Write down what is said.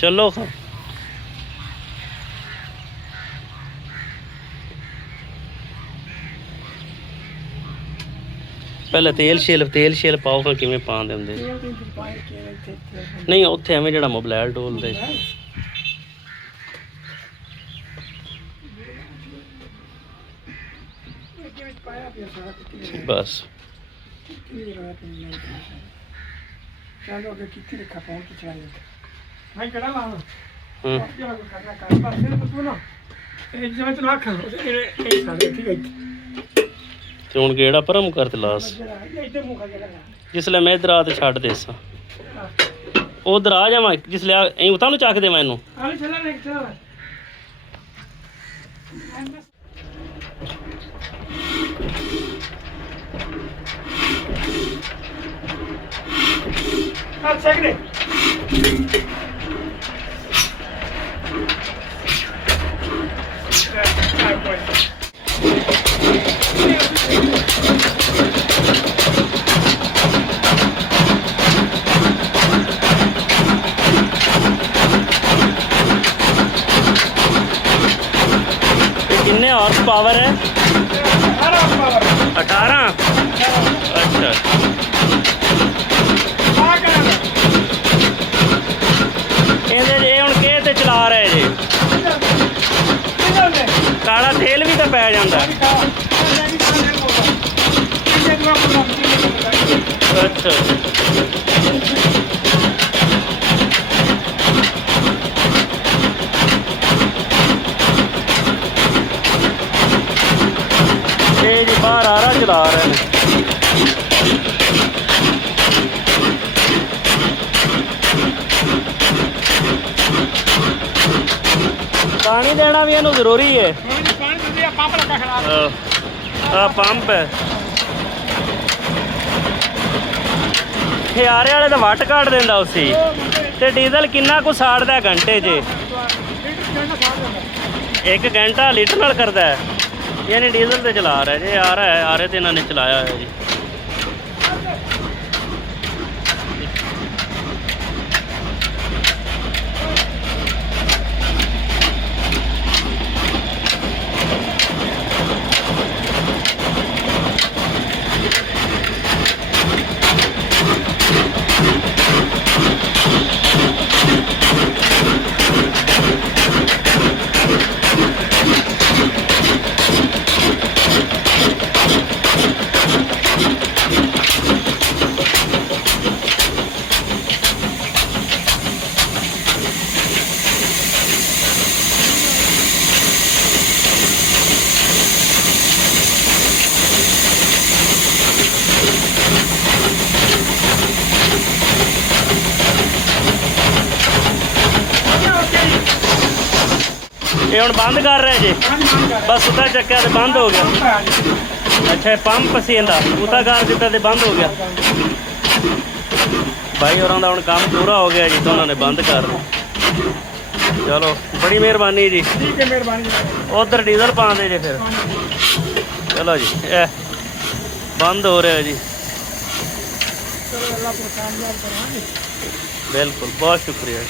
चलो पहले तेल शेल पाओ फिर किवें पाਉਂਦੇ ਹੁੰਦੇ नहीं उत्थे एवें ਜਿਹੜਾ मोबाइल डोलदे बस ਤੇ ਹੁਣ ਕਿਹੜਾ ਭਰਮ ਕਰ ਤੇ ਲਾਸ ਜਿਸਲੇ ਮੈਂ ਇਧਰ ਆ ਤੇ ਛੱਡ ਦੇ ਸਾਂ ਉਧਰ ਆ ਜਾਵਾਂ ਜਿਸਲੇ ਐਂ ਉਤਾਂ ਨੂੰ ਚੱਕ ਦੇਵਾਂ ਇਹਨੂੰ कितने हॉर्स पावर है 18 अच्छा ये हुण के ते चला रहे जी काला तेल भी तो पै जाता अच्छा ये जी बाहर आ रहा चला रहे हैं पानी देना भी इन्हू जरूरी है पंप है खियारे वाले तो वट कट देंदा उसी ते डीजल किन्ना कुछ साड़दा घंटे च 1 घंटा लीटर नाल करदा है यानी डीजल तो चला रहा है जी आ रहा है तो इन्होंने चलाया है जी ये हम बंद कर रहे जी बस उतना चक्या तो बंद हो गया अच्छा पंप सी इंदा उता कर दिता तो बंद हो गया भाई और हम काम पूरा हो गया जी तो उन्होंने बंद कर दिया चलो बड़ी मेहरबानी जी उधर डीजल पा दे जी फिर चलो जी बंद हो रहा है जी बिल्कुल बहुत शुक्रिया।